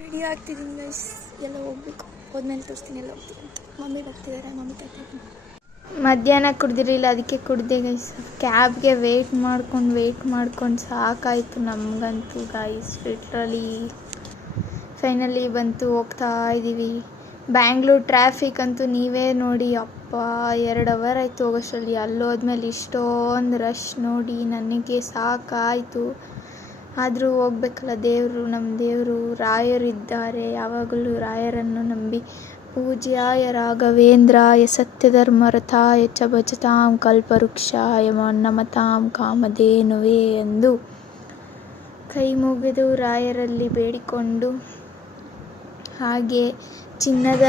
Ready ಆಗ್ತಿದ್ದೀನಿ guys, ಎಲ್ಲ ಹೋಗ್ಬೇಕು. ಹೋದ್ಮೇಲೆ ತೋರಿಸ್ತೀನಿ ಎಲ್ಲ ಹೋಗ್ತೀನಿ ಅಂತ. ಮಮ್ಮಿ ಬರ್ತಿದ್ದಾರೆ, ಮಮ್ಮಿ ತರ್ತೀನಿ. ಮಧ್ಯಾಹ್ನ ಕುಡ್ದಿರಲಿಲ್ಲ, ಅದಕ್ಕೆ ಕುಡ್ದೆ ಗೈಸ್. ಕ್ಯಾಬ್ಗೆ ವೆಯ್ಟ್ ಮಾಡ್ಕೊಂಡು ಸಾಕಾಯಿತು ನಮಗಂತೂ ಗೈಸ್. ಲಿಟ್ರಲಿ ಫೈನಲಿ ಬಂತು, ಹೋಗ್ತಾ ಇದ್ದೀವಿ. ಬ್ಯಾಂಗ್ಳೂರು ಟ್ರಾಫಿಕ್ ಅಂತೂ ನೀವೇ ನೋಡಿ, ಅಪ್ಪ 2 ಅವರ್ ಆಯಿತು ಹೋಗೋಷ್ಟರಲ್ಲಿ. ಅಲ್ಲೋದ್ಮೇಲೆ ಇಷ್ಟೊಂದು ರಶ್ ನೋಡಿ ನನಗೆ ಸಾಕಾಯಿತು. ಆದರೂ ಹೋಗ್ಬೇಕಲ್ಲ, ನಮ್ಮ ದೇವರು ರಾಯರಿದ್ದಾರೆ. ಯಾವಾಗಲೂ ರಾಯರನ್ನು ನಂಬಿ. ಪೂಜ್ಯಾಯ ರಾಘವೇಂದ್ರಾಯ ಸತ್ಯಧರ್ಮರಥಾಯ ಚ ಭಜತಾಂ ಕಲ್ಪವೃಕ್ಷಾಯ ನಮತಾಂ ಕಾಮಧೇನುವೇ ಎಂದು ಕೈ ಮುಗಿದು ರಾಯರಲ್ಲಿ ಬೇಡಿಕೊಂಡು, ಹಾಗೆ ಚಿನ್ನದ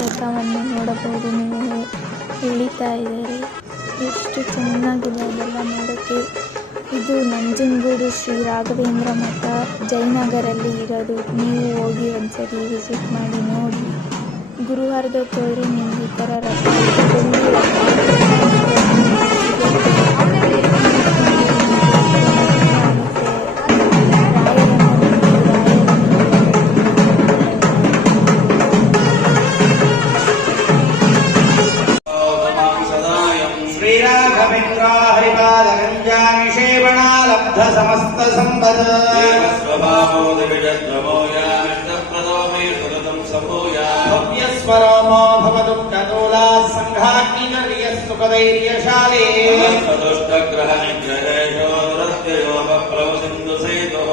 ರಥವನ್ನು ನೋಡಬಹುದು. ನೀವು ಎಳಿತಾ ಇದ್ದಾರೆ, ಎಷ್ಟು ಚೆನ್ನಾಗಿದೆ ಅದೆಲ್ಲ ನೋಡೋಕ್ಕೆ. ಇದು ನಂಜನಗೂಡು ಶ್ರೀ ರಾಘವೇಂದ್ರ ಮಠ, ಜಯನಗರಲ್ಲಿ ಇರೋದು. ನೀವು ಹೋಗಿ ಒಂದ್ಸರಿ ವಿಸಿಟ್ ಮಾಡಿ ನೋಡಿ. ಗುರುವಾರದಕ್ಕೆ ಹೋದರೆ ನಿಮ್ಗೆ ಈ ಥರ ರಥ समस्त संपद स्वभावो दिव्यद्रवो यामिष्टप्रदो मे सततं समूया भव्यस्वरोमो भवदुक्तदूला संघाग्निकर्यः सुखधैर्यशाली दुष्टग्रहनिग्रहेशो दुरत्ययो बप्रवसिन्धु सेतो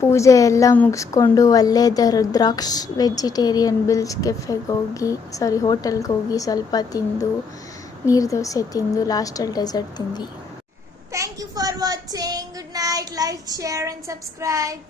ಪೂಜೆ ಎಲ್ಲ ಮುಗಿಸ್ಕೊಂಡು ಅಲ್ಲೇ ರುದ್ರಾಕ್ಷ್ ವೆಜಿಟೇರಿಯನ್ ಬಿಲ್ಸ್ ಹೋಟೆಲ್ಗೆ ಹೋಗಿ ಸ್ವಲ್ಪ ತಿಂದು, ನೀರು ದೋಸೆ ತಿಂದು, ಲಾಸ್ಟಲ್ಲಿ ಡೆಸರ್ಟ್ ತಿಂದ್ವಿ. Thank you for watching. Good night. Like, share and subscribe.